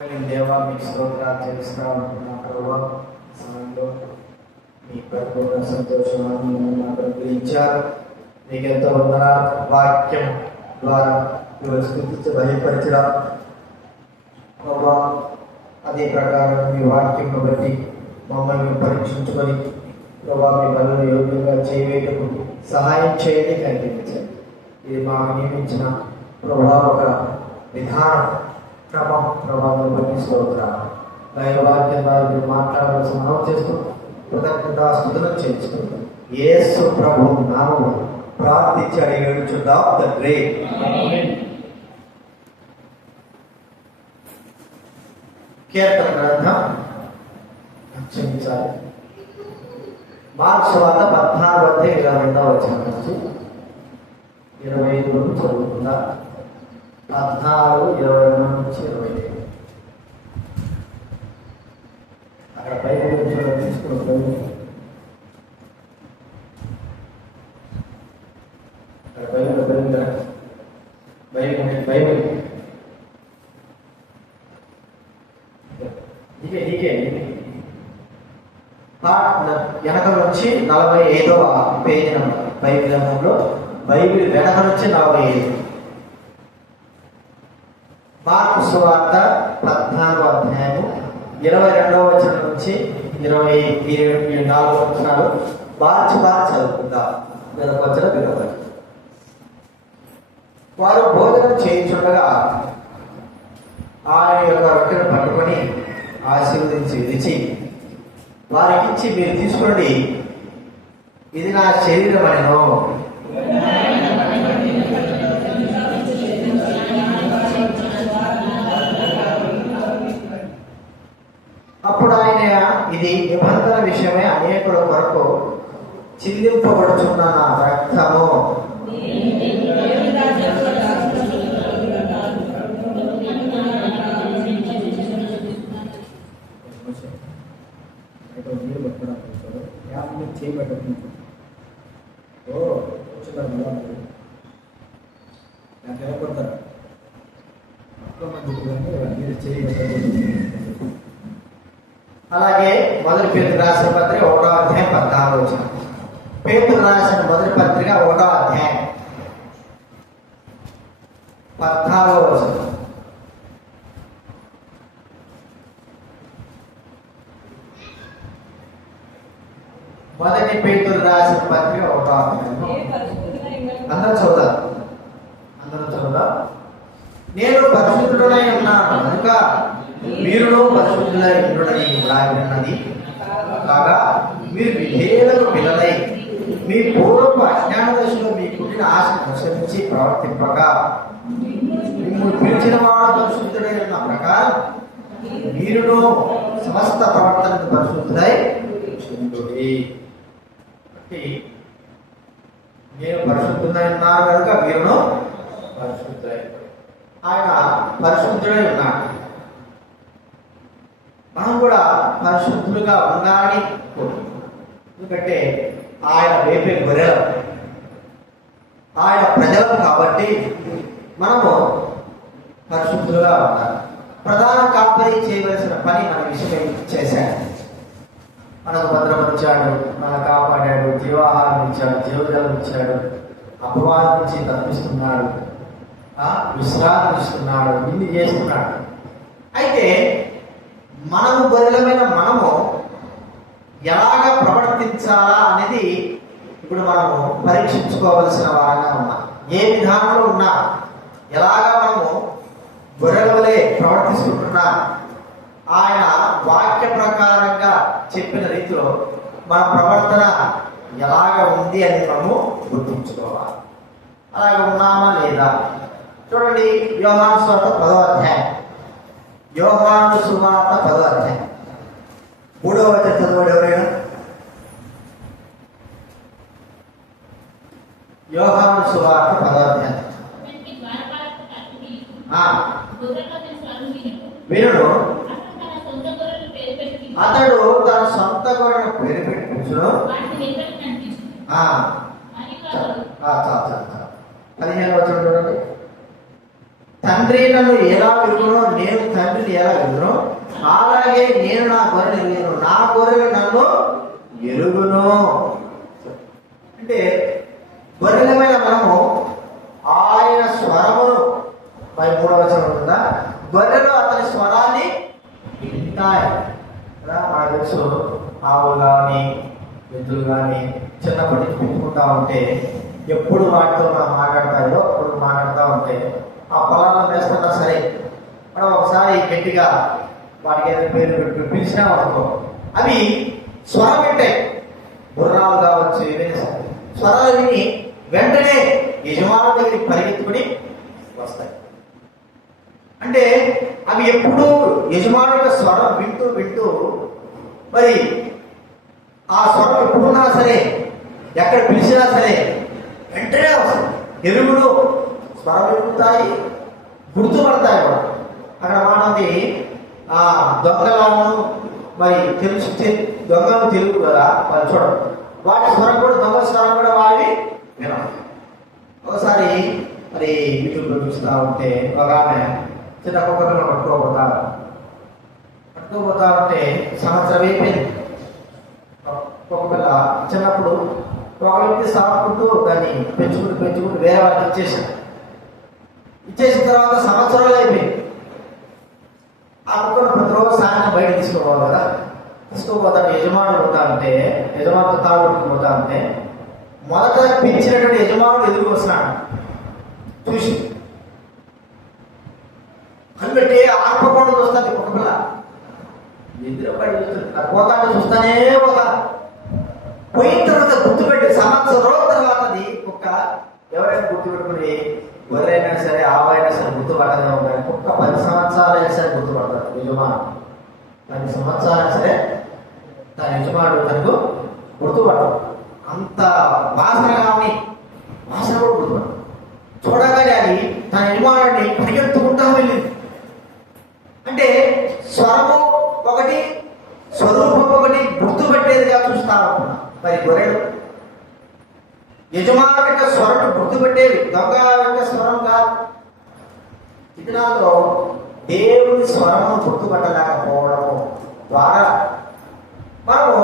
దేవా మీకు స్తోత్రాలు చేస్తా ఉంటున్నా ప్రభా సమయంలో మీ పరిపూర్ణ సంతోషాన్ని మీరు నాకు అనుగ్రహించారు మీకు ఎంతో వందన వాక్యం ద్వారా మీరు స్థుతించి బయలుపరచడం ప్రభా అదే ప్రకారం మీ వాక్యం బట్టి మమ్మల్ని పరీక్షించుకొని ప్రభా మీ పనులు యోగ్యంగా చేయవేటకు సహాయం చేయండి కనిపించండి ఇది మాకు నియమించిన ప్రభా ఒక విధానం క్రమం ప్రభావం బట్టి స్తోత్రం దైవవాక్యం ద్వారా మీరు మాట్లాడాల్సిన మనం చేస్తూ కృతజ్ఞత స్థుతులను చేర్చుకుంటాం యేసు ప్రభు నామము ప్రార్థించి అడిగడుచుద్దాం తండ్రి. కీర్తన గ్రంథం క్షమించాలి మార్క్స్ వద్ద పద్నాలుగు వద్ద ఇరవై రెండవ వచ్చిన ఇరవై ఐదు చదువుకుందా. పద్నాలుగు ఇరవై నుంచి ఇరవై ఐదు అక్కడ బైబిల్ నుంచి తీసుకుని బైబిల్ అక్కడ బైబిల్ బైబిల్ బైబిల్ బైబిల్ నీకే నీకే నీకే పార్ట్ వెనక నుంచి నలభై ఐదవ పేజీ నెంబర్ బైబిల్ గ్రంథంలో బైబిల్ వెనక నుంచి నలభై ఐదు మార్కు సువార్త పద్నాలుగో అధ్యాయము ఇరవై రెండవ వచనం నుంచి ఇరవై ఇరవై నాలుగు వచనాలు మార్చి మార్చి చదువుకుందాం వెనక వచ్చిన పిల్లలు వారు భోజనం చేయించుండగా ఆయన యొక్క రొట్టెను పట్టుకొని ఆశీర్వదించి విరిచి వారికి ఇచ్చి మీరు తీసుకోండి ఇది నా శరీరమైన అప్పుడు ఆయన ఇది నిబంధన విషయమే అనేకుల కొరకు చెల్లింపబడుచున్న నా రక్తము నీరు పట్టుకోవడం యాప్ మీద చేయబడ్డ ఓ కూర్చున్నారు మళ్ళా మరి నాకు ఎలా కొడతారు ఎక్కువ మంది కానీ మీరు చేయబడ్డ అలాగే మొదటి పేరు రాసిన పత్రిక ఒకటో అధ్యాయం పద్నాలుగు వచ్చిన పేతురు రాసిన మొదటి పత్రిక ఒకటో అధ్యాయం పద్నాలుగో వచ్చిన మొదటి పేతురు రాసిన పత్రిక ఒక అందరూ చూద్దాం అందరూ చూద్దాం నేను పరిశుద్ధుడనై ఉన్నాను. కనుక మీరును పరిశుద్ధులై లాగా ఉన్నది. కాగా మీరు విధేయులకు పిల్లలై మీ పూర్వపు అజ్ఞాన దశలో మీ పుట్టిన ఆశను అనుసరించి ప్రవర్తింపగా మిమ్మల్ని పిలిచిన వాడు పరిశుద్ధుడై ఉన్న ప్రకారం మీరులో సమస్త ప్రవర్తనకు పరిశుద్ధుడై ఉండుడి. కాబట్టి నేను పరిశుద్ధుడని ఉన్నాను కనుక వీరును పరిశుద్ధుడై ఆయన పరిశుద్ధుడై ఉన్నాడు. మనం కూడా పరిశుద్ధులుగా ఉండాలని కోరుకుంటున్నాం. ఎందుకంటే ఆయన వేపే గొర్రెలు. ఆయన ప్రజలు కాబట్టి మనము పరిశుద్ధులుగా ఉండాలి. ప్రధాన కాపరి చేయవలసిన పని మన విషయం చేశాడు. మనకు భద్రపరిచాడు మన కాపాడాడు జీవాహారం ఇచ్చాడు జీవజలం ఇచ్చాడు అపవాదం నుంచి తప్పిస్తున్నాడు. విశ్రాంతి ఇస్తున్నాడు ఇన్ని చేస్తున్నాడు అయితే మనము గొర్రెలమైన మనము ఎలాగ ప్రవర్తించాలా అనేది ఇప్పుడు మనము పరీక్షించుకోవలసిన వారంగా ఉన్నాం. ఏ విధానంలో ఉన్నా ఎలాగ మనము గొర్రెల వలె ప్రవర్తిస్తుంటున్నా? ఆయన వాక్య ప్రకారంగా చెప్పిన రీతిలో మన ప్రవర్తన ఎలాగ ఉంది అని మనము గుర్తుంచుకోవాలి. అలాగే ఉన్నామా లేదా? చూడండి యోహాను స్వార్థ పదో అధ్యాయం. యోహాను సువార్త పదో అధ్యాయం. మూడవ చదవడు ఎవరైనా? యోహాను సువార్త పదో అధ్యాయం. ఆ, వీరుడు అతడు తన సొంత గొర్రెను పేరు పెట్టి కూర్చును ఆ, ఆ, చాలు చాలు చాలు పదిహేను వచ్చిన చూడండి. తండ్రి నన్ను ఎలా విరుగునో నేను తండ్రిని ఎలా విరుగునో అలాగే నేను నా గొర్రెని ఎరుగును నా గొర్రెలు నన్ను ఎరుగును. అంటే గొర్రెలమైన మనము ఆయన స్వరమును పై మూడవ వచనం ఉందా? గొర్రెలు అతని స్వరాన్ని వింటాయి. కదా తెలుసు ఆవులు కానీ ఎద్దులు కానీ చిన్నప్పటి నుంచి పెట్టుకుంటా ఉంటే ఎప్పుడు వాటితో మనం మాట్లాడతాయో అప్పుడు మాట్లాడుతూ ఉంటే ఆ పొలాలను వేసుకున్నా సరే మనం ఒకసారి గట్టిగా వాటికి ఏదైనా పేరు పెట్టి పిలిచినా అనుకో అవి స్వరం వింటాయి గుర్రాలు కావచ్చు ఏదైనా సరే స్వరాలు విని వెంటనే యజమానుల దగ్గరికి పరిగెత్తుకుని వస్తాయి. అంటే అవి ఎప్పుడూ యజమాని యొక్క స్వరం వింటూ వింటూ మరి ఆ స్వరం ఎప్పుడున్నా సరే ఎక్కడ పిలిచినా సరే వెంటనే వస్తుంది. ఎరువులు స్వరం ఎరుగుతాయి గుర్తుపడతాయి కూడా. అక్కడ మాట ఉంది ఆ దొంగలను మరి తెలుసు దొంగలు తెలుగు కదా మరి చూడండి. వాటి స్వరం కూడా దొంగ స్వరం కూడా వాడి వినాలి ఒకసారి మరి యూట్యూబ్లో చూస్తూ ఉంటే ఒక ఆమె చిన్న కుక్కలను పట్టుకోబోతారు. పట్టుకోబోతా ఉంటే సంవత్సరం అయిపోయింది. ఒక పిల్ల చిన్నప్పుడు ఒక వ్యక్తి సాగుకుంటూ దాన్ని పెంచుకుంటూ పెంచుకుంటూ వేరే వాళ్ళకి ఇచ్చేసాడు ఇచ్చేసిన తర్వాత సంవత్సరాలు అయిపోయింది. ఆ కుక్కను ప్రతిరోజు సాయంత్రం బయట తీసుకోవాలి కదా. తీసుకోపోతాడు యజమానుడు ఉంటా ఉంటే యజమానుడు తాగుడుకు పోతా ఉంటే మొదట పెంచినటువంటి యజమానుడు ఎదురుకొస్తున్నాడు. చూసి కనిపెట్టి ఆర్పకుండా చూస్తుంది కుక్క పిల్ల. ఎదురు చూస్తుంది. ఆ పోతాడు చూస్తానే పోతా. పోయిన తర్వాత గుర్తుపెట్టి సంవత్సరం రోజుల తర్వాత అది కుక్క ఎవరైనా గుర్తుపెట్టుకుని ఎవరైనా సరే ఆవైనా సరే గుర్తుపట్టదేమో కానీ కుక్క పది సంవత్సరాలు అయినా సరే గుర్తుపడతారు యజమాను పది సంవత్సరాలు సరే తన యజమానుడు తనకు గుర్తుపడతాం అంత వాసన కావని వాసన కూడా గుర్తుపడతాం చూడగానే అది తన యజమానుడిని పరిగెత్తుకుంటా వెళ్ళింది. అంటే స్వరము ఒకటి స్వరూపం ఒకటి గుర్తుపెట్టేదిగా చూస్తా మరి గొర్రెలు? యజమానుడి యొక్క స్వరం గుర్తుపెట్టేవి దొంగ యొక్క స్వరం కాదు. ఇది దేవుని స్వరము గుర్తుపట్టలేకపోవడము ద్వారా మనము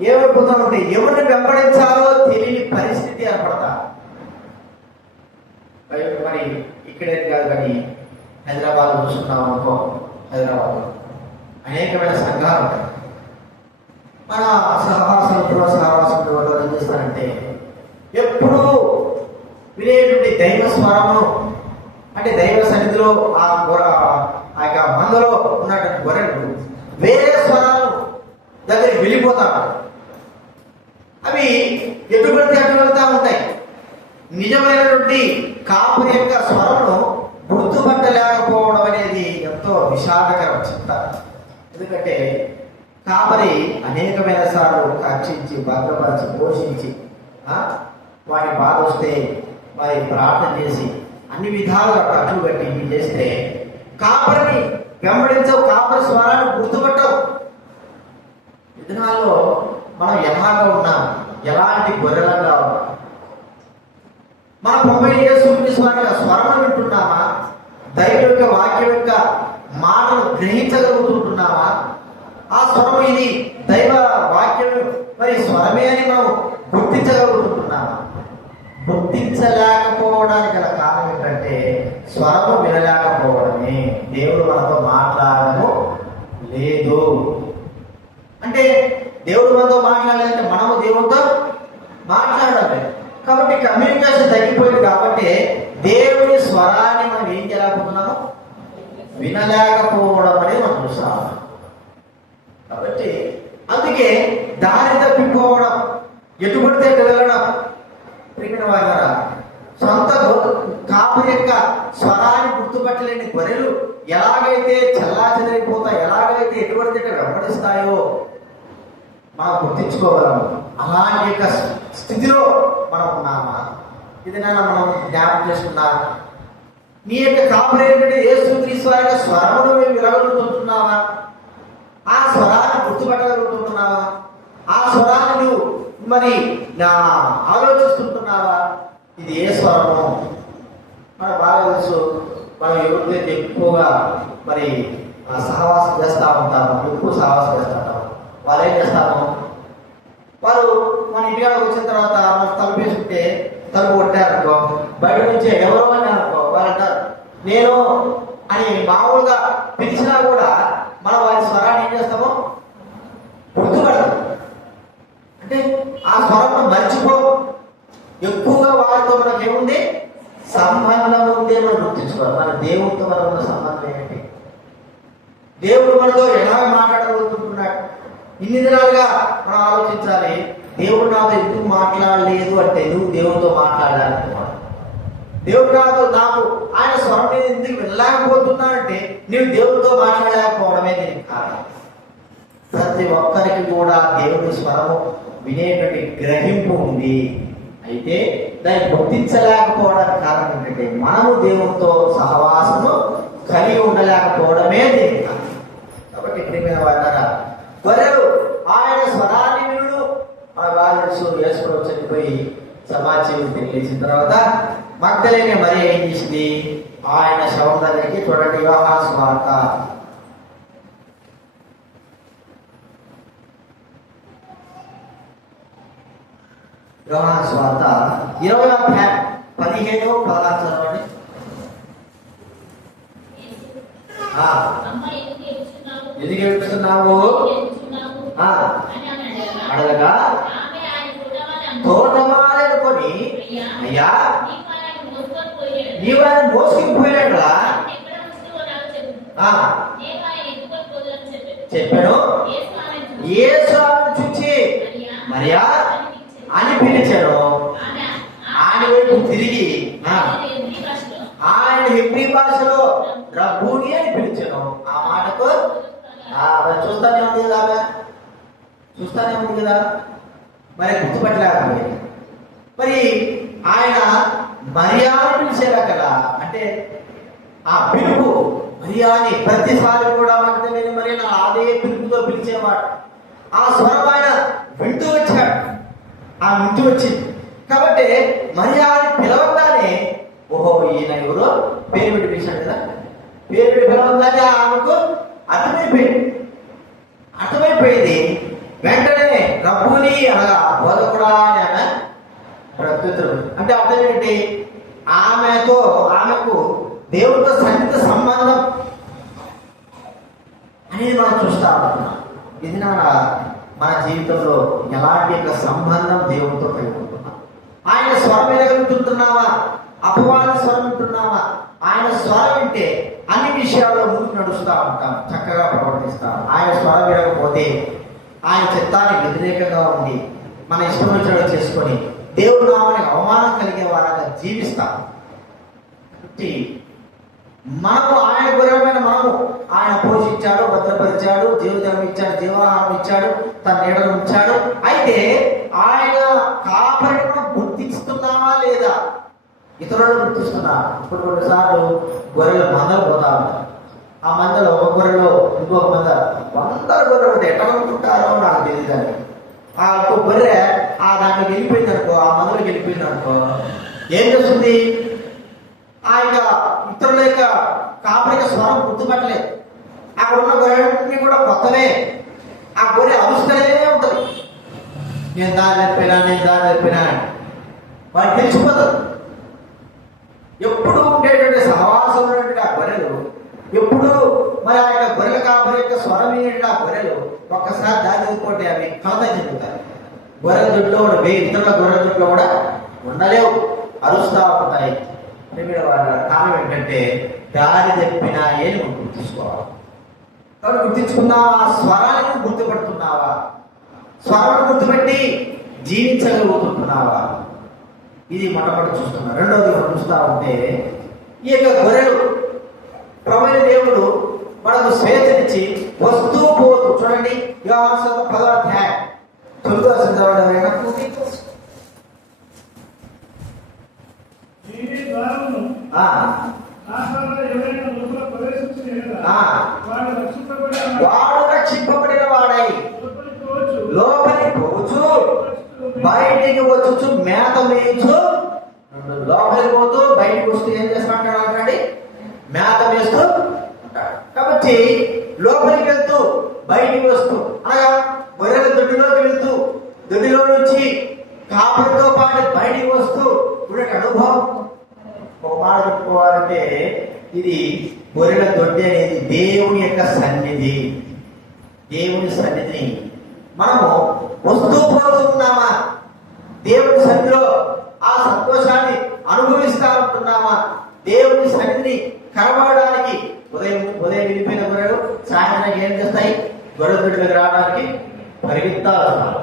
ఏమైపోతామంటే ఎవరిని వెంబడించాలో తెలియని పరిస్థితి ఏర్పడతా మరి మరి ఇక్కడే కాదు కానీ హైదరాబాద్ చూస్తున్నాం అనుకో. హైదరాబాద్లో అనేకమైన సంఘాలు ఉంటాయి. మన సహవాసంలో సహవాసం వాళ్ళు ఏం చేస్తారంటే ఎప్పుడూ వినేటువంటి దైవ స్వరమును అంటే దైవ సన్నిధిలో ఆ గొర్ర ఆ యొక్క మందలో ఉన్నటువంటి గొర్రెలు వేరే స్వరాలు దగ్గరికి వెళ్ళిపోతారు అవి ఎటు పడితే అటు వెళ్తా ఉంటాయి? నిజమైనటువంటి కాపురి యొక్క స్వరమును గుర్తుపట్టలేకపోవడం అనేది ఎంతో విషాదకరం చింత ఎందుకంటే కాపరి అనేకమైన సార్లు రక్షించి భద్రపరిచి పోషించి వాడి బాధ వస్తే వారి ప్రార్థన చేసి అన్ని విధాలుగా కట్టులు కట్టి ఇవి చేస్తే కాపరిని వెంబడించవు కాపరి స్వరాన్ని గుర్తుపట్టవు. విధానాల్లో మనం ఎలాగా ఉన్నాం ఎలాంటి గొర్రెలంగా ఉన్నాం? మన తొంభై సూర్యుని స్వరం స్వరం వింటున్నామా? దైవ యొక్క వాక్యం యొక్క మాటలు గ్రహించగలుగుతుంటున్నామా ఆ స్వరం ఇది దైవ వాక్యం మరి స్వరమే అని మనం గుర్తించగలుగుతున్నామా? గుర్తించలేకపోవడానికి గల కారణం ఏంటంటే స్వరము వినలేకపోవడమే. దేవుడు మనతో మాట్లాడము లేదు. అంటే దేవుడు మనతో మాట్లాడాలంటే మనము దేవుడితో మాట్లాడాలి. కాబట్టి కమ్యూనికేషన్ తగ్గిపోయింది కాబట్టి దేవుడి స్వరాన్ని మనం ఏం చేయలేకపోతున్నాము? వినలేకపోవడం అనేది మనం చూస్తాం కాబట్టి అందుకే దారి తప్పిపోవడం ఎటుపడితే వెళ్ళడం. ప్రిమిన వారా సొంత కాపు యొక్క స్వరాన్ని గుర్తుపట్టలేని గొర్రెలు ఎలాగైతే చల్లా చెదరిపోతాయి ఎలాగైతే ఎటువంటి వెంబడిస్తాయో మనం గుర్తించుకోగలం. అలాంటి యొక్క స్థితిలో మనం ఉన్నామా? ఇది మనం జ్ఞాపకం చేసుకున్నా నీ యొక్క కాపురు ఏంటంటే యేసు వారి యొక్క స్వరమును మేము వినగలుగుతుంటున్నావా ఆ స్వరాన్ని గుర్తుపట్టగలుగుతున్నావా? ఆ స్వరాన్ని నువ్వు మరి నా ఆలోచిస్తుంటున్నావా? ఇది ఏ స్వరము? మనకు బాగా తెలుసు మనం ఎవరితో ఎక్కువగా మరి ఆ, సహవాసం చేస్తూ ఉంటాము ఎక్కువ సహవాసం చేస్తూ ఉంటాము వాళ్ళు ఏం చేస్తాము? వారు మన ఇంటికాడకు వచ్చిన తర్వాత మనం తలుపు తలుపు కొట్టారనుకో బయట నుంచే ఎవరో అని అనుకో అంటారు నేను అని మామూలుగా పిలిచినా కూడా మనం వారి స్వరాన్ని ఏం చేస్తాము గుర్తుపడతాం. అంటే ఆ స్వరం మర్చిపో. ఎక్కువగా వారితో మనకి ఏముంది? సంబంధం ఉంది మనం గుర్తించుకోవాలి. మన దేవుడితో మనకు ఉన్న సంబంధం ఏంటి దేవుడు మనతో ఎలా మాట్లాడగలుగుతున్నాడు? ఇన్ని దినాలుగా మనం ఆలోచించాలి దేవుడు నాతో ఎందుకు మాట్లాడలేదు అంటే ఎందుకు దేవుడితో మాట్లాడాలి? దేవుడు నాతో నాకు. ఆయన స్వరం మీద ఎందుకు వినలేకపోతున్నా అంటే నువ్వు దేవుడితో మాట్లాడలేకపోవడమే దీనికి కారణం. ప్రతి ఒక్కరికి కూడా దేవుడి స్వరము వినేటువంటి గ్రహింపు ఉంది. అయితే దాన్ని గుర్తించలేకపోవడానికి కారణం ఏంటంటే మనము దేవునితో సహవాసము కలిగి ఉండలేకపోవడమే దీనికి కారణం. కాబట్టి ప్రియమైన వారా గొర్రెలు ఆయన స్వరాన్ని వాళ్ళు ఆ చనిపోయి సమాచారం తెలియచిన తర్వాత మగ్ధలేని మరి ఏం చేసింది? ఆయన శవం దగ్గరికి చూడండి వివాహ స్వార్త యోహాన స్వార్త ఇరవై పదిహేను పదహారు చదవండి. ఎందుకు ఏడుస్తున్నావు? అడగగా, అడగగా ఆమె ఆయన చూడమని అంది. తోటమాలనుకొని అయ్యా. నీవు ఆయన మోసుకుపోయాడు ఎక్కడ ఉంచుతావో నాకు చెప్పు. ఆ. నేను ఆయన ఎత్తుకొని పోదునని చెప్పాను. చెప్పాను యేసు ఆమెను చూసి, ఏ స్వామిని చూచి. మరియా, అని పిలిచాడు. ఆయన వైపు తిరిగి ఆయన హెబ్రీ భాషలో రబ్బూని అని పిలిచాను ఆ మాటకు చూస్తానే ఉంది కదా? చూస్తానే ఉంది కదా? మరి గుర్తుపట్టలేకపోయింది మరి ఆయన మర్యాద పిలిచారు అక్కడ అంటే ఆ పిలుపు మర్యాని ప్రతిసారి కూడా మనకి మరి నా అదే పిలుపుతో పిలిచేవాడు. ఆ స్వరం ఆయన వింటూ వచ్చాడు. ఆ వింటూ వచ్చింది. కాబట్టి మర్యాద పిలవగానే ఓహో ఈయన ఎవరో? పేరు పెట్టి పిలిచాడు కదా. పేరు పెట్టి పిలవగానే ఆమెకు అర్థమైపోయింది. అర్థమైపోయింది. వెంటనే రబ్బుని అనగా బోధకుడా అని ఆమె ప్రత్యుత్తరం. అంటే అర్థం ఏంటి? ఆమెతో ఆమెకు దేవుడితో సన్నిహిత సంబంధం అనేది మనం చూస్తా ఉంటున్నాం ఇది నా మన జీవితంలో ఎలాంటి యొక్క సంబంధం దేవుడితో కలిగి ఉంటున్నాం ఆయన స్వరం ఎదగలుగుతున్నావా అపవాద స్వరం వింటున్నావా? ఆయన స్వరం వింటే అన్ని విషయాల్లో ముందుకు నడుస్తూ ఉంటాం. చక్కగా ప్రవర్తిస్తాం. ఆయన స్వరం వినకపోతే ఆయన చిత్తానికి వ్యతిరేకంగా ఉండి మన ఇష్టం వచ్చినట్టు చేసుకొని దేవుడు నామానికి అవమానం కలిగే వారాగా జీవిస్తాం. కాబట్టి మనము ఆయన గురమైన మనము ఆయన పోషించాడు భద్రపరిచాడు జీవితం ఇచ్చాడు జీవనాహారం ఇచ్చాడు తన నీడలు ఉంచాడు. అయితే ఆయన కాపరిని మనం గుర్తిస్తున్నావా లేదా? ఇతరులను గుర్తిస్తున్నా ఇప్పుడు కొన్నిసార్లు గొర్రెలు మందలు పోతా ఉంటాయి ఆ మందలో ఒక గొర్రెలో ఇంకొక మంద వందల గొర్రెలు ఉంటాయి ఎట్లా అనుకుంటారో నాకు తెలియదు ఆ ఒక్క బొర్రె ఆ దాంట్లో వెళ్ళిపోయింది అనుకో ఆ మందలోకి వెళ్ళిపోయింది అనుకో ఏం చేస్తుంది? ఆ యొక్క ఇతరుల యొక్క కాపరి స్వరం గుర్తుపట్టలేదు అక్కడ ఉన్న గొర్రెలన్నీ కూడా కొత్తవే. ఆ గొర్రె అరుస్తూనే ఉంటుంది. నేను దారి నేర్పినా నేను దారి నేర్పినా వాడు తెలిసిపోతుంది ఎప్పుడు ఉండేటువంటి సహవాసం ఉన్నటువంటి ఆ గొర్రెలు ఎప్పుడు మరి ఆ యొక్క గొర్రెల కాపరి యొక్క స్వరం ఆ గొర్రెలు ఒక్కసారి దాని తప్పిపోతే అవి కలత చెందుతాయి గొర్రెల దొడ్లో వెయ్యి ఇతరుల గొర్రెల దొడ్లో కూడా ఉండలేవు. అరుస్తా ఉంటాయి కారణం ఏంటంటే దారి తప్పినా ఏం నువ్వు గుర్తించుకోవాలి. కాబట్టి గుర్తించుకున్నావా? ఆ స్వరాన్ని గుర్తుపడుతున్నావా? స్వరాన్ని గుర్తుపెట్టి జీవించగలుగుతున్నావా ఇది మొట్టమొదటి చూస్తున్నా. రెండవది మనం చూస్తా ఉంటే ఈ యొక్క గొర్రెలు ప్రమైన దేవుడు మనకు స్వేచ్ఛనిచ్చి వస్తూ పోతూ చూడండి యోహాను పదో అధ్యాయం. తొమ్మిదో ఆ. ఎవరైనా వాడు రక్షింపబడిన వాడై లోపలికి పోవచ్చు. బయటికి వచ్చు మేత వేయచ్చు లోపలికి పోతూ బయటకు వస్తూ ఏం చేస్తాడు అంటాడు మేత వేస్తూ ఉంటాడు. కాబట్టి లోపలికి వెళ్తూ బయటికి వస్తూ అనగా గొర్రెల దొడ్డిలోకి వెళ్తూ దొడ్డిలో నుంచి కాపులతో పాటు బయటికి వస్తూ ఉండే అనుభవం. ఒక మాట చెప్పుకోవాలంటే ఇది గొర్రెల దొడ్డి అనేది దేవుని యొక్క సన్నిధి. దేవుని సన్నిధిని మనము వస్తూ పోతున్నామా దేవుని సన్నిధిలో ఆ సంతోషాన్ని అనుభవిస్తా ఉంటున్నామా? దేవుని సన్నిధిని కనబడడానికి ఉదయం ఉదయం వెళ్ళిపోయిన గొర్రెలు సాయంత్రం ఏం చేస్తాయి? గొర్రెల దొడ్డిలోకి రావడానికి పరిగెత్తా ఎద్దులే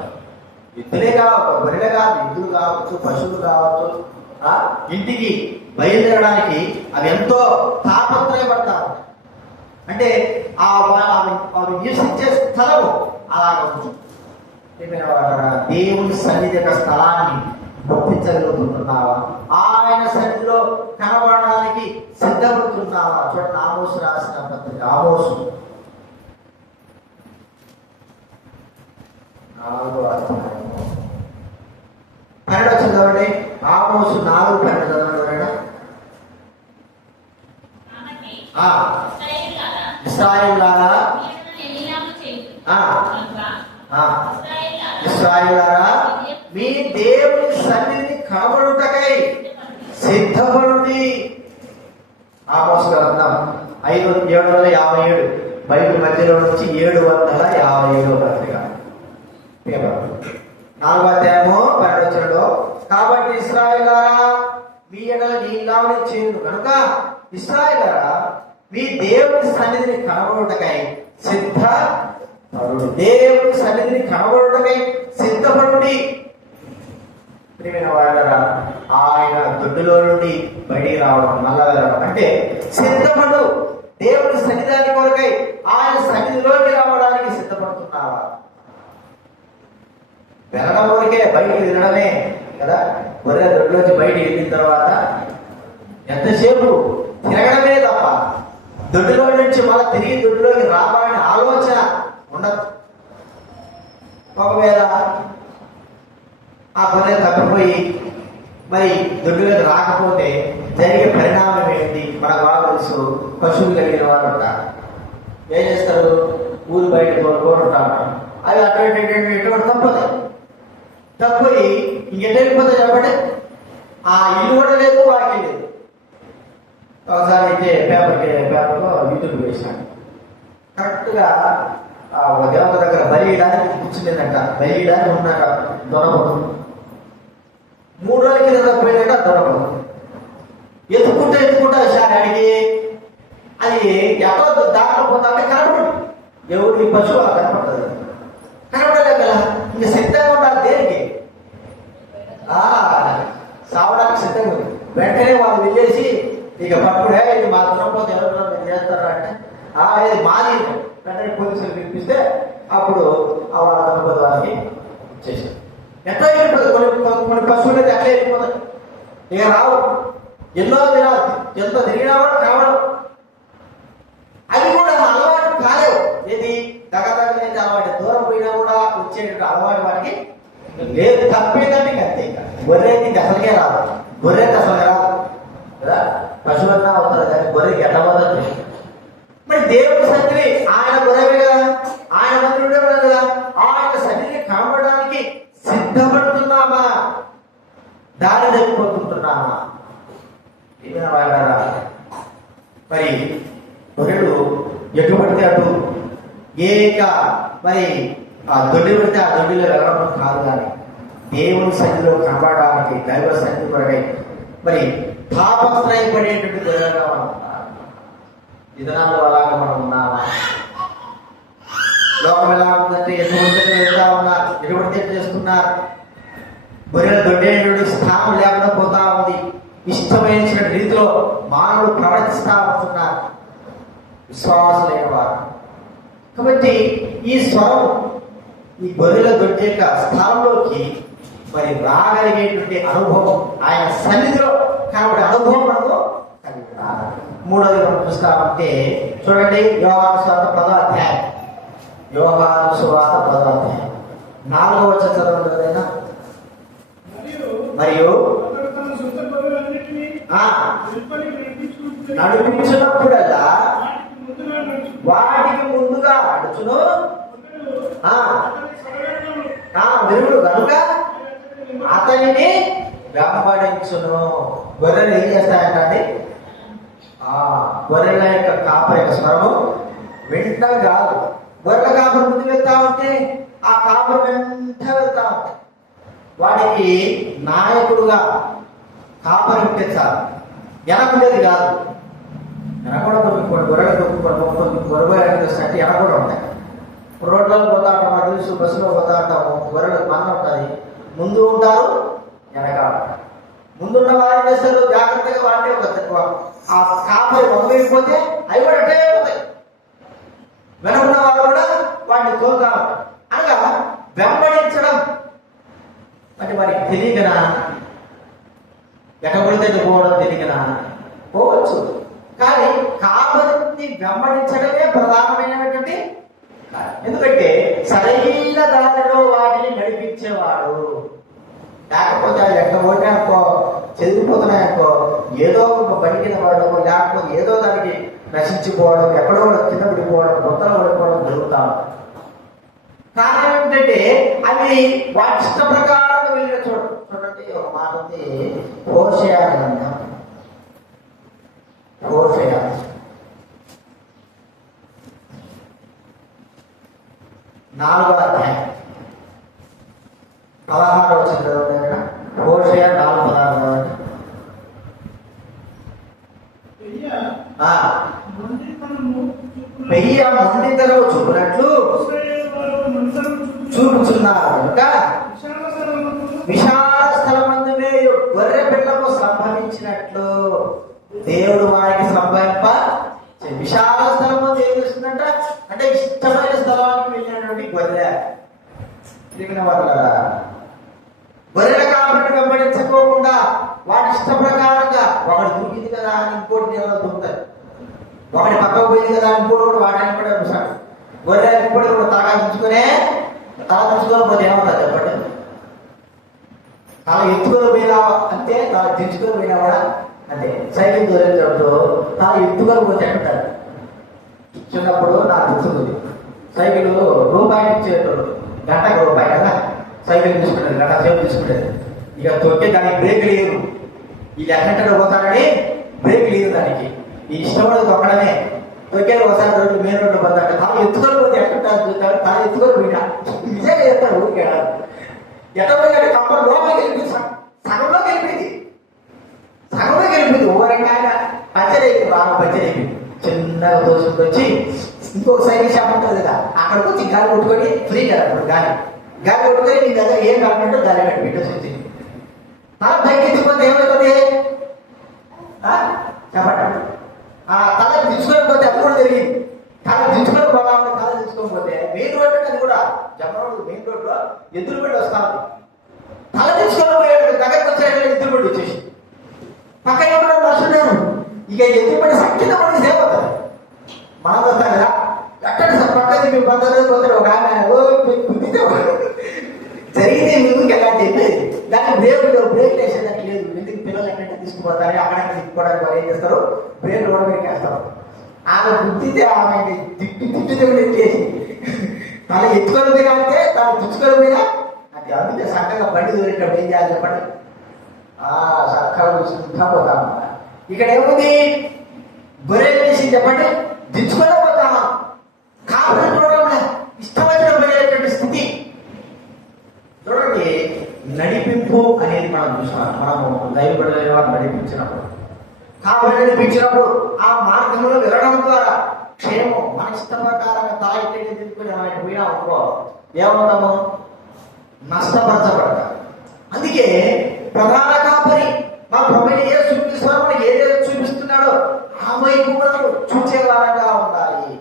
ఇద్దరే కావచ్చు గొర్రెలే కాదు ఎద్దులు కావచ్చు పశువులు కావచ్చు ఇంటికి బయలుదేరడానికి అవి ఎంతో తాపత్రయపడతారు. అంటే ఆ వా- అవి అవి నివసించే స్థలము అలాగ దేవుని సన్నిధి యొక్క స్థలాన్ని ఆయన సన్నిధిలో కనబడడానికి సిద్ధపడుతున్నావా చూడండి ఆమోసు రాసిన పత్రిక. ఆమోసు. నాలుగో పన్నెండు చదవండి ఆమోసు నాలుగు పన్నెండు చదవండి ఇశ్రాయేలులారా, ఇశ్రాయేలులారా మీ దేవుని సన్నిధిని కనబడుటకై సిద్ధపడుడి. ఆమోస్ గ్రంథం ఐదు ఏడు వందల యాభై ఏడు బైబిల్ మధ్యలో నుంచి ఏడు వందల యాభై ఏడు పత్రిక నాలుగో అధ్యాయము పన్నెండు కాబట్టి ఇస్రాయేలారా మీ ఎడల నీలావని చేయను కనుక ఇస్రాయేలారా మీ దేవుని సన్నిధిని కనబడుటకై సిద్ధ దేవుని సన్నిధిని కనబడుటకై సిద్ధపడుడి. ప్రియమైన వాళ్ళరా ఆయన దొడ్డులో నుండి బయటికి రావడం నల్లగలవడం అంటే సిద్ధపడు. దేవుని సన్నిధాని కొరకై ఆయన సన్నిధిలోకి రావడానికి సిద్ధపడుతున్నావా? వెళ్ళడం వరకే బయటికి వెళ్ళడమే కదా? గొర్రె దొడ్లోంచి బయటికి వెళ్ళిన తర్వాత ఎంతసేపు తిరగడమే తప్ప దొడ్డులో నుంచి మళ్ళీ తిరిగి దొడ్డులోకి రావాలనే ఆలోచన ఉండదు. ఒకవేళ ఆ గొర్రె తప్పిపోయి మరి దొడ్డులోకి రాకపోతే జరిగే పరిణామం ఏంటి మనకు బాగా తెలుసు పశువులు కలిగిన వారు ఉంటారు ఏం చేస్తారు? ఊరు బయట కోరుకోని ఉంటారు. అవి అటువంటి ఎటువంటి ఇటు ఇటు ఇటు తప్పుతాయి చెప్పండి? ఆ ఇల్లు కూడా లేదు వాకి లేదు. ఒకసారి అయితే పేపర్కి పేపర్లో విద్యుత్ వేసాను కరెక్ట్గా ఆ ఒక దేవత దగ్గర బలియడానికి కూర్చుందంట బలియడానికి ఉన్నాక దొరకదు. మూడు రోజుల కింద పోయినాక దొరకదు ఎత్తుకుంటే ఎత్తుకుంటా సార్ అడిగి అది ఎక్కడ దాకా పోతుంటే కనపడు ఎవరు ఈ పశువు అలా కనపడుతుంది కనపడలే కదా? ఇంక సిద్ధంగా ఉండాలి దేనికి? సావడానికి సిద్ధంగా ఉంది. వెంటనే వాళ్ళు వెళ్ళేసి ఇక పట్టుడే ఇది మా తిరుపతి ఎవరు చేస్తారా? అంటే ఆ ఇది మాది. వెంటనే పోలీసులు పిలిపిస్తే అప్పుడు ఆ వాళ్ళ తిరుపతి వారికి చేశారు. ఎట్లా వెళ్ళిపోతుంది కొన్ని కొన్ని పశువులు అయితే ఎట్లా వెళ్ళిపోతాయి ఇక రావు. ఎన్నో తినాలి ఎంత తిరిగినా కూడా కావడం. అది కూడా అలవాటు కాలేవు. ఏది? దగ్గర నుంచి అలవాటు. దూరం పోయినా కూడా వచ్చేటువంటి అలవాటు వాడికి లేదు. తప్పేదండి ఇంక అంతే ఇంకా. గొర్రెకి అసలుకే రాదు. గొర్రెకి అసలు రాదు. కదా? పశువులన్నా అవుతారు కానీ గొర్రెకి ఎట్టబోతుంది మరి? దేవుడి సన్నిధి ఆయన గొర్రెవే కదా? ఆయన మంది ఉండేవాడు కదా ఆయన సన్నిధిని కనబడడానికి సిద్ధపడుతున్నామా దారి తప్పిపోతుంటున్నామా ఏమైనా వాళ్ళారా మరి గొర్రెలు ఎటు పడితే అటు ఏక మరి ఆ దొడ్డి పడితే ఆ దొడ్డిలో వెళ్ళడం కాదు కానీ దేవుని సన్నిధిలో కాపాడడానికి దైవ సన్నిధి కొరకై మరి తాపత్రయపడేటువంటి గొర్రెలుగా మనం ఉండాలి. ఈ మనం ఉన్నామా? లోకం ఎలా ఉందంటే ఎటువంటి వెళ్తా ఉన్నారు ఎటువంటి చేస్తున్నారు. గొర్రెల దొడ్డేటువంటి స్థానం లేకుండా పోతా ఉంది. ఇష్టమైన రీతిలో మానవుడు ప్రవర్తిస్తా ఉంటున్నారు విశ్వాసం లేని వారు కాబట్టి ఈ స్వరం ఈ గొర్రెల దొడ్డి యొక్క స్థానంలోకి మరి రాగలిగేటువంటి అనుభవం ఆయన సన్నిధిలో కాబట్టి అనుభవం మనకు కలిగి మూడోది మనం చూస్తామంటే చూడండి యోగాను స్వాత పదో అధ్యాయం. యోగాను సువాత పదో అధ్యాయం. నాలుగో చదవండి ఏదైనా మరియు మరియు అతడు తన సొంత గొర్రెలన్నిటినీ ఆ వెలుపలికి మరియు నడిపించినప్పుడల్లా వాటికి ముందుగా నడుచు. వాటికి నడుచును వెలుగుడు కనుక అతనిని వెంబడించును. గొర్రెలు ఏం చేస్తాయంటే ఆ గొర్రెల యొక్క కాపరి యొక్క స్వరము వెంట కాదు. గొర్రెల కాపరి ముందు వెళ్తా ఉంటే ఆ కాపరి వెంట వెళ్తా ఉంటాయి వాడికి నాయకుడుగా కాపరి ఉంటే చాలు వెనకుండేది కాదు. వెనక కూడా కొన్ని గొర్రెలు దొక్కుకొని కొన్ని గొర్రెలు అంటే వెనక కూడా ఉంటాయి. రోడ్లలో పోతా ఉంటాం అది తెలుసు బస్సులో పోతా ఉంటాము గొర్రెలకు మంద ఉంటుంది ముందు ఉంటారు వెనక ముందున్న వారి ఏం జాగ్రత్తగా వాడితే ఒక ఆ కాపరి వంగిపోతే అవి కూడా అటే అయిపోతాయి వెనకున్న వారు కూడా వాడిని తోలుతా అనగా వెంబడి అంటే వారికి తెలియకనా? ఎక్కడితే పోవడం తెలియకనా? పోవచ్చు. కానీ కాపరిని వెంబడించడమే ప్రధానమైనటువంటి ఎందుకంటే సరైన దారిలో వాటిని నడిపించేవాడు. లేకపోతే అవి ఎక్కడ పోయినాకో చెదిరిపోతున్నాయనుకో ఏదో ఒక బడికిన పడడం లేకపోతే ఏదో దానికి నశించిపోవడం ఎక్కడో కింద పడిపోవడం గుంతలు పడిపోవడం జరుగుతా ఉంటుంది. కారణం ఏంటంటే అవి వాటి ఇష్ట ప్రకారం వెళ్ళిన చూడ చూడండి ఒక మాట ఉంది. హోషయ గ్రంథం. హోషయ. నాలుగో అధ్యాయం. పదహారు వచ్చిన ఇక్కడ హోషయ నాలుగు పదహారు పెయ్య మొండితనం చూపినట్లు చూపుచున్నారు. కనుక విశాల స్థలమును విశాల గొర్రె పిల్లకు సంభవించినట్లు దేవుడు వారికి సంభవింప విశాల విశాల స్థలము దేవుడు ఇస్తుందంట అంటే ఇష్టమైన స్థలానికి వెళ్ళినటువంటి గొర్రె. తిరిగిన వాళ్ళ? గొర్రెల కాబట్టి వెంబడించకోకుండా వాటి ఇష్ట ప్రకారంగా ఒకటి దూకింది కదా అని ఇంకోటి నీళ్ళలో దూకుతారు ఒకటి పక్కకు పోయింది కదా అని ఇంకోటి కూడా వాడని కూడా చూసాడు గొర్రె ఇంకోటి కూడా తాగా తల దించుకోకపోతే ఏమవుతుంది చెప్పండి? తల ఎత్తుకొని పోయినా అంతే తల దించుకొని పోయినా కూడా అంతే. సైకిల్ దూరేటప్పుడు తల ఎత్తుకొని పోతే అంటారు చిన్నప్పుడు నాకు గుర్తుంది సైకిల్ రూపాయి ఇచ్చేటప్పుడు గంటకు రూపాయి కదా? సైకిల్ తీసుకునేది గంట సేపు తీసుకునేది ఇక తొక్కే దానికి బ్రేక్ లేదు. ఇది ఎక్కడ పోతానని బ్రేక్ లేదు దానికి. ఈ ఇష్టపడి తొక్కడమే. తొక్కేది ఒకసారి రోడ్డు మెయిన్ రోడ్డు పోతాడు తాను ఎత్తుకొని పోతే ఎక్కడ చూస్తాడు తాను ఎత్తుకొని పోయినా. నిజంగా చెప్తాడు ఊరికే ఎక్కడ పోయాడు కంపల్ లోపలికి వెళ్ళిపోయింది సగంలో గెలిపింది. వెళ్ళిపోయింది సగంలోకి వెళ్ళిపోయింది ఓరంగా ఆయన బాగా పచ్చడైపోయింది చిన్నగా దోసుకొచ్చి ఇంకొక సైకిల్ షాప్ ఉంటుంది కదా అక్కడికి వచ్చి గాలి కొట్టుకొని ఫ్రీ కదా అప్పుడు గాలి. గాలి కొట్టుకొని నీ దగ్గర ఏం కాకుండా గాలి పెట్టి పెట్టేసి తల తగ్గించుకుంటే ఏమవుతుంది? ఆ? చెప్పండి. ఆ తల దించుకొని పోతే అది జరిగింది తల దించుకొని పోవాలని తల దించుకొని పోతే మెయిన్ రోడ్ అంటే మెయిన్ రోడ్లో ఎదురుబడి వస్తాను తల దించుకొని పోయాడు దగ్గరకు వచ్చాడు ఎదురుబడి వచ్చేసి. పక్క ఎవరో వస్తున్నాను ఇక ఎదురుబడి సంఖ్యత పడి సేవ అవుతుంది. మనం వస్తాం కదా. ఎక్కడ పక్కది పక్కన మీ బంధువులు పోతాడు ఒక ఆమె ఓ జరిగితే ముందుకు ఎలా చెప్పేది? దానికి బ్రేక్ లేవు బ్రేక్ వేసేదానికి లేదు. ఎందుకు పిల్లలు ఎక్కడ తీసుకుపోతారు? అక్కడ తిప్పుకోవడానికి వాళ్ళు ఏం చేస్తారు? బ్రేక్ రోడ్ మీదకి వేస్తారు. ఆమె గుర్తితే ఆమె తిట్టి తిట్టితే చేసి తల ఎత్తుకొని పోయినా అంటే తను పుచ్చుకొని పోయినా. అంటే అందుకే చక్కగా బండి దూరేటప్పుడు ఏం చేయాలి చెప్పండి? ఆ చక్కగా చూసుకుంటా పోతాం ఇక్కడ ఏముంది? బొరే చేసి చెప్పండి? దించుకొని పోతా. కాపురం చూడడం ఇష్టమైన పోయేటువంటి స్థితి. చూడండి నడిపింపు అనేది మనం చూసాం మనము దైవబడిన వారు నడిపించినప్పుడు. కాపురం నడిపించినప్పుడు ఆ మార్గంలో వెళ్ళడం ద్వారా క్షేమం మన ఇష్ట ప్రకారంగా తాయి తిరుగుకుని ఆయన పోయినా అనుకో ఏమవుతాము? నష్టపరచబడతాం అందుకే ప్రధాన కాపరి మా ప్రభుని ఏ చూపిస్తున్నారో మనకి ఏదైతే చూపిస్తున్నాడో ఆ వైపు మనం చూచేవారంగా ఉండాలి.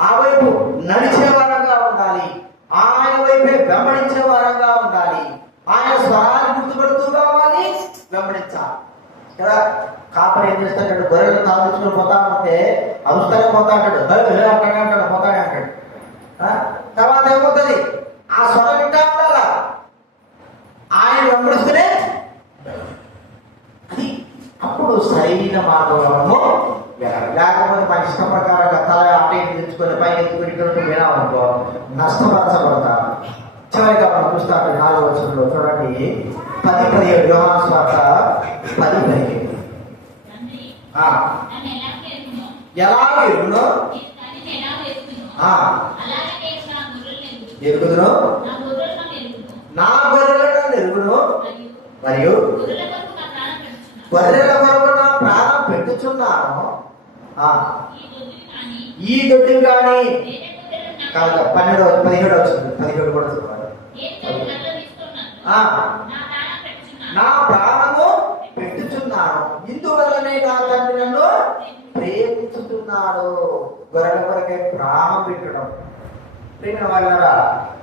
ఆ వైపు నడిచేవారంగా ఉండాలి. ఆయన వైపే వెంబడించే వారంగా ఉండాలి. ఆయన స్వరాన్ని గుర్తుపడుతూ కావాలి వెంబడించాలి. కదా? కాపర్ ఏం చేస్తాడు? గొర్రెలు తాగుతుని పోతా ఉంటే అవసరం పోతా అంటాడు. అంటాడు అంటాడు పోతాయి అంటాడు. తర్వాత ఏమవుతుంది? ఆ సొర వింటా ఉండాల? ఆయన వెంబడిస్తే అప్పుడు సరైన మార్గంలో లేకపోతే మన ఇష్టం ప్రకారంగా తల ఆట తెచ్చుకొని పైన ఎత్తుకునేటువంటి వినామనుకో నష్టపరచబడతా. చివరిగా మనం చూస్తాం నాలుగు వచ్చిన చూడండి. పది పదిహేడు వ్యూహాన్ స్వార్థ పది పదిహేడు. నా గొర్రెలను ఎరుగుదును. నా గొర్రెలను ఎరుగును మరియు మరియు గొర్రెల కొరకు నా ప్రాణం పెట్టుచున్నాను. ఆ, ఈ దొడ్డి కానీ. కాదు పన్నెండు పదిహేడు వచ్చింది. పదిహేడు కూడా పెడుతున్నాను. నా ప్రాణము పెట్టుచున్నాను ఇందువల్లనే నా తండ్రి నన్ను ప్రేమించుతున్నాడు. గొర్రెల కొరకే ప్రాణం పెట్టడం. ప్రేమిన వాళ్ళరా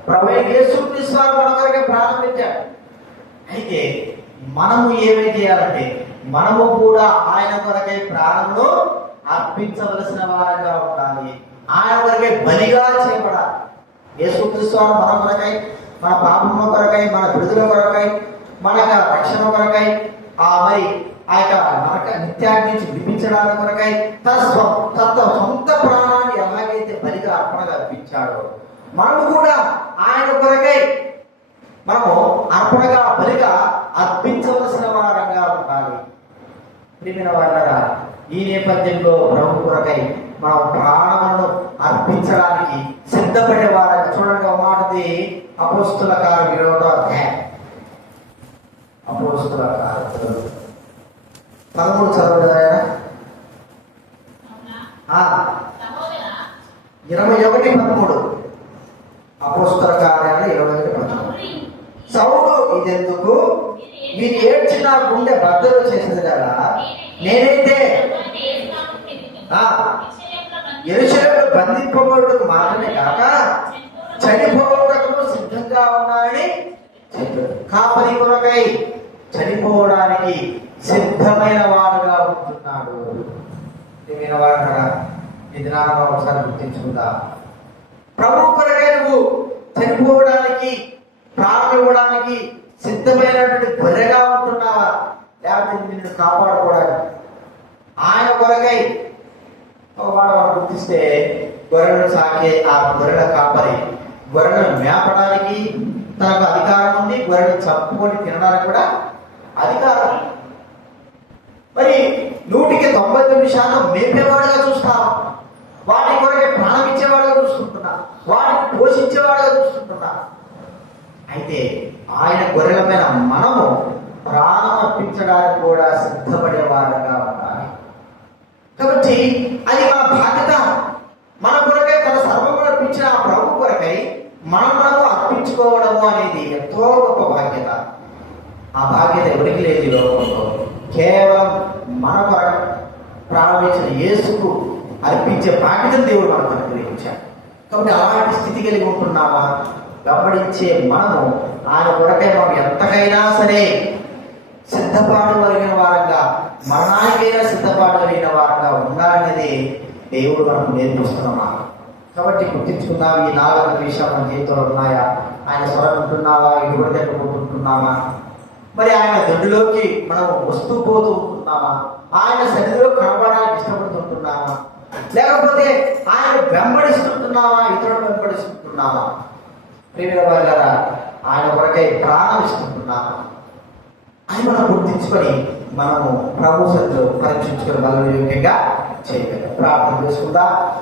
ప్రభు యేసుక్రీస్తు మన కొరకే ప్రాణం పెట్టాడు అయితే మనము ఏమేం చేయాలంటే మనము కూడా ఆయన కొరకై ప్రాణమును అర్పించవలసిన వారంగా ఉండాలి. ఆయన కొరకే బలిగా చేయబడాలి. యేసుక్రీస్తు వారు మన కొరకై మన పాపముల కొరకై మన విడుదల కొరకై మన యొక్క రక్షణ కొరకై ఆ మరి ఆ యొక్క నరక నిత్యాన్ని నుంచి విడిపించడానికి కొరకై తన తన సొంత ప్రాణాన్ని ఎలాగైతే బలిగా అర్పణగా అర్పించాడో మనము కూడా ఆయన కొరకై మనము అర్పణగా బలిగా అర్పించవలసిన వారంగా ఉండాలి. ప్రిమిన వాళ్ళరా ఈ నేపథ్యంలో ప్రభు కొరకై మనం ప్రాణములను అర్పించడానికి సిద్ధపడే వారంగా చూడండి. మాటది అపోస్తుల కాలం ఇరవై అధ్యాయం. అపోస్తుల కారు పదమూడు సహోదరా, ఇరవై ఒకటి పదమూడు. అపోస్తుల కార్యాలు ఇరవై ఒకటి పదమూడు. సౌడు ఇదెందుకు? మీరు ఏడ్చిన గుండె బద్దలు చేసింది కదా? నేనైతే ఎరుశలకు బంధింపబడుటకు మాత్రమే కాక చనిపోవటకు సిద్ధంగా చెప్పాడు కాపరి కొరకై చనిపోవడానికి సిద్ధమైన వాడుగా ఉంటున్నాడు. ప్రియమైన వాడు ఒకసారి గుర్తించుకుందా. ప్రభు కొరకై నువ్వు చనిపోవడానికి ప్రాణం ఇవ్వడానికి సిద్ధమైనటువంటి గొర్రెగా ఉంటున్నావా? లేకపోతే నిన్ను కాపాడుకోవడానికి? ఆయన కొరకై ఒకవాడు వాడు గుర్తిస్తే గొర్రెను సాకే ఆ గొర్రెల కాపరి గొర్రెను మేపడానికి తనకు అధికారం ఉంది గొర్రెలు చంపుకొని తినడానికి కూడా అధికారం. మరి నూటికి తొంభై తొమ్మిది శాతం మేపేవాడుగా చూస్తాం. వాటి కొరకే ప్రాణం ఇచ్చేవాడుగా చూస్తుంటున్నా. వాటిని పోషించేవాడుగా చూస్తుంటున్నా. అయితే ఆయన గొర్రెల మీద మనము ప్రాణం అర్పించడానికి కూడా సిద్ధం వారంగా ఉండాలి కాబట్టి అది మన బాధ్యత మన కొరకై తన సర్వమును అర్పించిన ఆ ప్రభు కొరకై మనం మనము అర్పించుకోవడము అనేది ఎంతో గొప్ప బాధ్యత ఆ బాధ్యత ఎవరికి లేదు ఈ లోకంలో కేవలం మన కొరకు ప్రారంభించిన యేసుకు అర్పించే బాధ్యతను దేవుడు మనకు అనుగ్రహించాడు కాబట్టి అలాంటి స్థితి కలిగి ఉంటున్నామా వెంబడించే మనము ఆయన కొరకై మనం ఎంతకైనా సరే సిద్ధపాటు కలిగిన వారంగా మరణానికైనా సిద్ధపాటు కలిగిన వారంగా ఉండాలనేది దేవుడు మనకు నేర్పిస్తున్నామా కాబట్టి గుర్తించుకుందాం ఈ నాలుగు విషయాలు మన జీవితంలో ఉన్నాయా? ఆయన స్వరం ఉంటున్నావా ఇటువంటి ఉంటున్నామా మరి ఆయన దొడ్డులోకి మనం వస్తూ పోతూ ఉంటున్నామా? ఆయన సన్నిధిలో కనపడడానికి ఇష్టపడుతుంటున్నామా? లేకపోతే ఆయన వెంబడిస్తుంటున్నావా? ఇతరులు వెంబడిస్తుంటున్నావా? ప్రియమైన వారు కదా ఆయన కొరకై ప్రాణం ఇస్తుంటున్నావా? అని మనం గుర్తించుకొని మనము ప్రభు సత్తులు పరీక్షించుకొని బలం యోగ్యంగా చేయగలం. ప్రార్థన చేసుకుందా.